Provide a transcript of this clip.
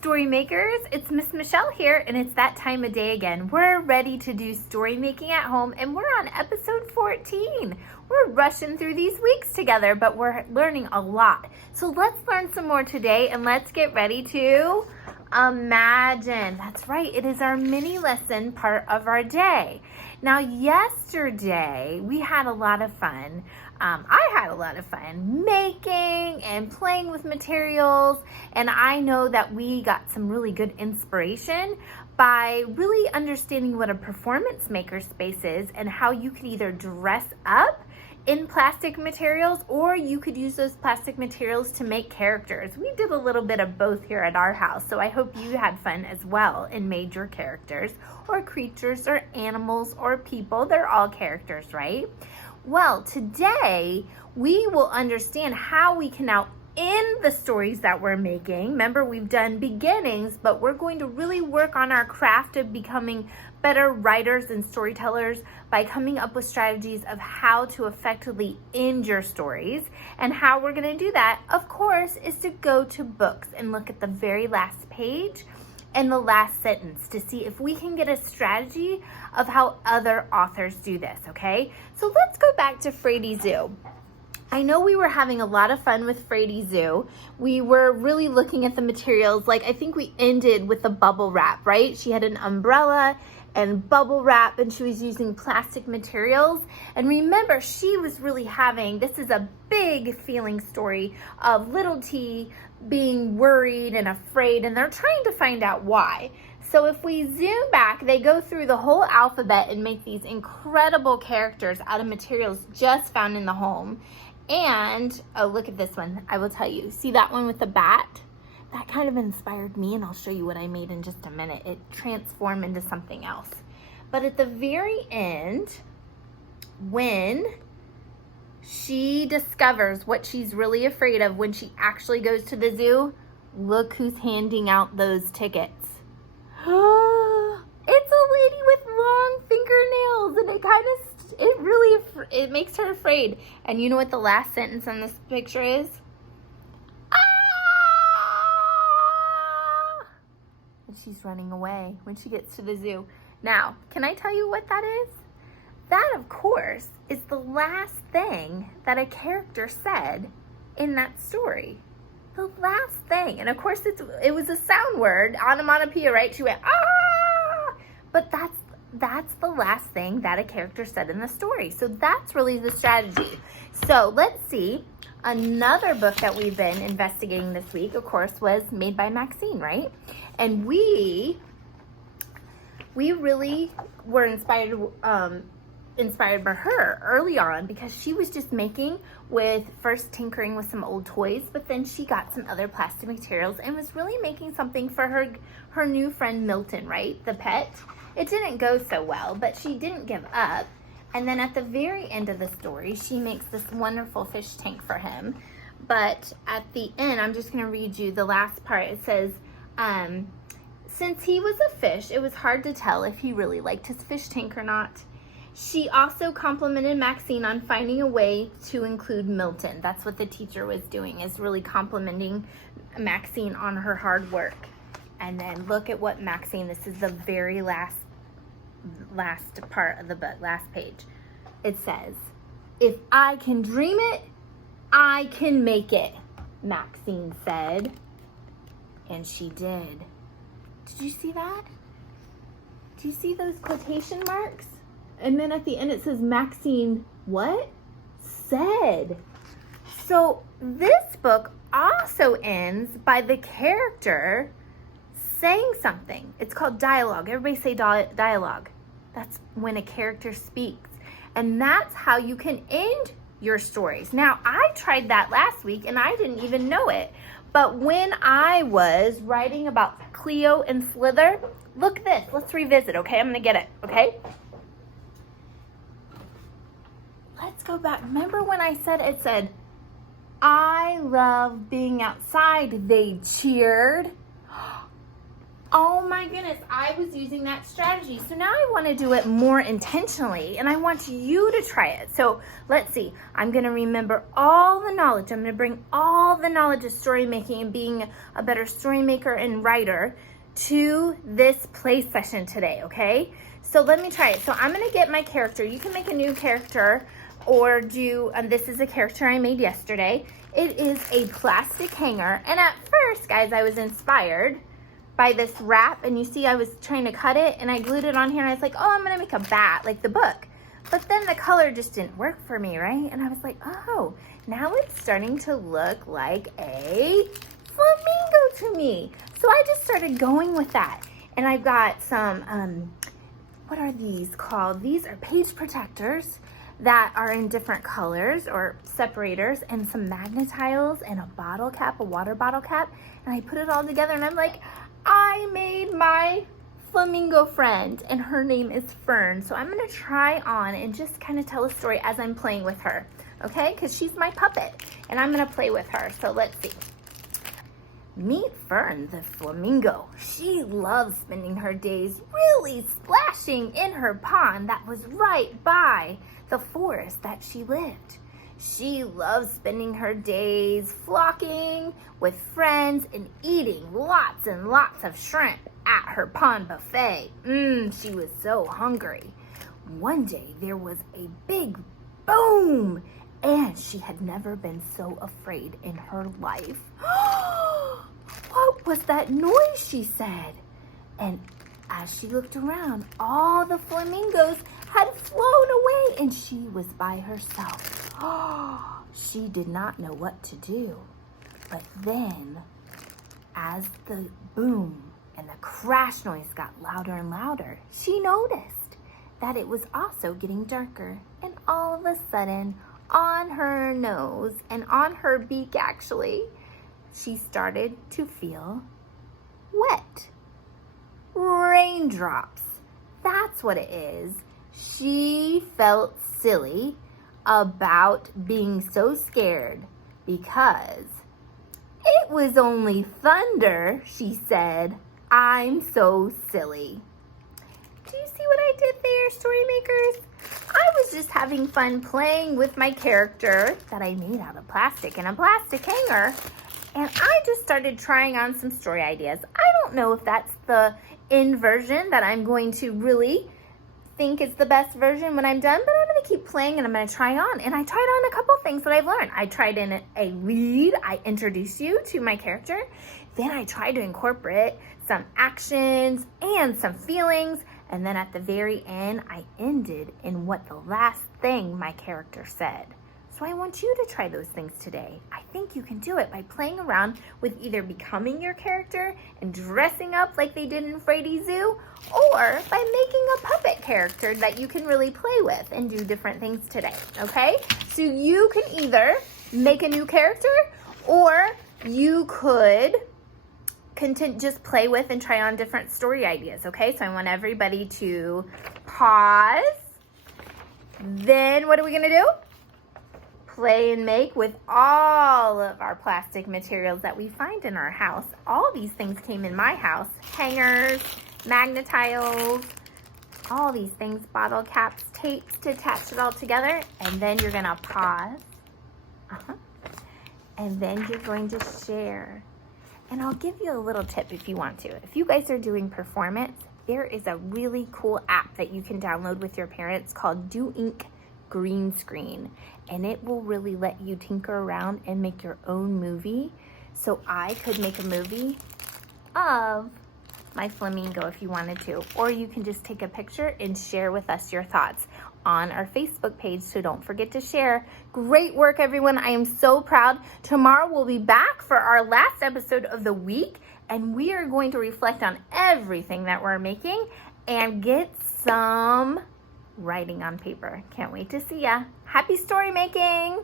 StoryMakers, it's Miss Michelle here, and it's that time of day again. We're ready to do story making at home, and we're on episode 14. We're rushing through these weeks together, but we're learning a lot. So let's learn some more today, and let's get ready to imagine. That's right, it is our mini lesson part of our day. Now, yesterday, we had a lot of fun. I had a lot of fun making and playing with materials, and I know that we got some really good inspiration by really understanding what a performance maker space is and how you could either dress up in plastic materials or you could use those plastic materials to make characters. We did a little bit of both here at our house, so I hope you had fun as well and made your characters or creatures or animals or people. They're all characters, right? Well, today we will understand how we can now end the stories that we're making. Remember, we've done beginnings, but we're going to really work on our craft of becoming better writers and storytellers by coming up with strategies of how to effectively end your stories. And how we're going to do that, of course, is to go to books and look at the very last page and the last sentence to see if we can get a strategy of how other authors do this, okay? So let's go back to Frady Zoo. I know we were having a lot of fun with Frady Zoo. We were really looking at the materials. Like, I think we ended with the bubble wrap, right? She had an umbrella and bubble wrap, and she was using plastic materials. And remember, she was really having, this is a big feeling story of little T being worried and afraid, and they're trying to find out why. So if we zoom back, they go through the whole alphabet and make these incredible characters out of materials just found in the home. And, oh, look at this one. I will tell you. See that one with the bat? That kind of inspired me, and I'll show you what I made in just a minute. It transformed into something else. But at the very end, when she discovers what she's really afraid of when she actually goes to the zoo, look who's handing out those tickets. It's a lady with long fingernails, and it makes her afraid. And you know what the last sentence on this picture is? And she's running away when she gets to the zoo. Now, can I tell you what that is? That, of course, is the last thing that a character said in that story. The last thing. And of course, it was a sound word, onomatopoeia, right? She went, ah! But that's the last thing that a character said in the story. So that's really the strategy. So let's see. Another book that we've been investigating this week, of course, was Made by Maxine, right? And we really were inspired by her early on because she was just making with first tinkering with some old toys, but then she got some other plastic materials and was really making something for her new friend Milton, right? The pet. It didn't go so well, but she didn't give up. And then at the very end of the story, she makes this wonderful fish tank for him. But at the end, I'm just going to read you the last part. It says, since he was a fish, it was hard to tell if he really liked his fish tank or not. She also complimented Maxine on finding a way to include Milton. That's what the teacher was doing, is really complimenting Maxine on her hard work. And then look at what Maxine, this is the very last part of the book, last page. It says, if I can dream it, I can make it, Maxine said. And she did. Did you see that? Do you see those quotation marks? And then at the end it says Maxine, what? Said. So this book also ends by the character saying something. It's called dialogue. Everybody say dialogue. That's when a character speaks. And that's how you can end your stories. Now, I tried that last week and I didn't even know it. But when I was writing about Cleo and Slither, look this. Let's revisit, okay? I'm going to get it, okay? Let's go back. Remember when I said, it said, I love being outside, they cheered. Oh my goodness, I was using that strategy. So now I want to do it more intentionally, and I want you to try it. So let's see. I'm going to remember all the knowledge. I'm going to bring all the knowledge of story making and being a better story maker and writer to this play session today, okay? So let me try it. So I'm going to get my character. You can make a new character or do, this is a character I made yesterday. It is a plastic hanger. And at first, guys, I was inspired by this wrap, and you see I was trying to cut it and I glued it on here, and I was like, oh, I'm gonna make a bat like the book. But then the color just didn't work for me, right? And I was like, oh, now it's starting to look like a flamingo to me. So I just started going with that. And I've got some, what are these called? These are page protectors that are in different colors or separators, and some magnetiles and a bottle cap, a water bottle cap. And I put it all together, and I'm like, I made my flamingo friend, and her name is Fern. So I'm gonna try on and just kind of tell a story as I'm playing with her, okay? Because she's my puppet, and I'm gonna play with her. So let's see. Meet Fern, the flamingo. She loves spending her days really splashing in her pond that was right by the forest that she lived. She loves spending her days flocking with friends and eating lots and lots of shrimp at her pond buffet. She was so hungry. One day there was a big boom, and she had never been so afraid in her life. What was that noise, she said. And as she looked around, all the flamingos had flown away, and she was by herself. She did not know what to do. But then, as the boom and the crash noise got louder and louder, she noticed that it was also getting darker. And all of a sudden, on her nose and on her beak, actually, she started to feel wet. Raindrops. That's what it is. She felt silly about being so scared because it was only thunder, she said. I'm so silly. Do you see what I did there, StoryMakers? I was just having fun playing with my character that I made out of plastic and a plastic hanger, and I just started trying on some story ideas. I don't know if that's the end version that I'm going to really think is the best version when I'm done, but I'm going to keep playing and I'm going to try on. And I tried on a couple things that I've learned. I tried in a lead. I introduced you to my character. Then I tried to incorporate some actions and some feelings. And then at the very end, I ended in what the last thing my character said. So I want you to try those things today. I think you can do it by playing around with either becoming your character and dressing up like they did in Freddy's Zoo, or by making a puppet character that you can really play with and do different things today, okay? So you can either make a new character, or you could just play with and try on different story ideas, okay? So I want everybody to pause. Then what are we gonna do? Play and make with all of our plastic materials that we find in our house. All these things came in my house. Hangers, magnetiles, all these things, bottle caps, tapes to attach it all together. And then you're gonna pause. And then you're going to share. And I'll give you a little tip if you want to. If you guys are doing performance, there is a really cool app that you can download with your parents called Do Ink Green Screen, and it will really let you tinker around and make your own movie. So I could make a movie of my flamingo if you wanted to, or you can just take a picture and share with us your thoughts on our Facebook page. So don't forget to share. Great work, everyone. I am so proud. Tomorrow we'll be back for our last episode of the week, and we are going to reflect on everything that we're making and get some writing on paper. Can't wait to see ya. Happy story making!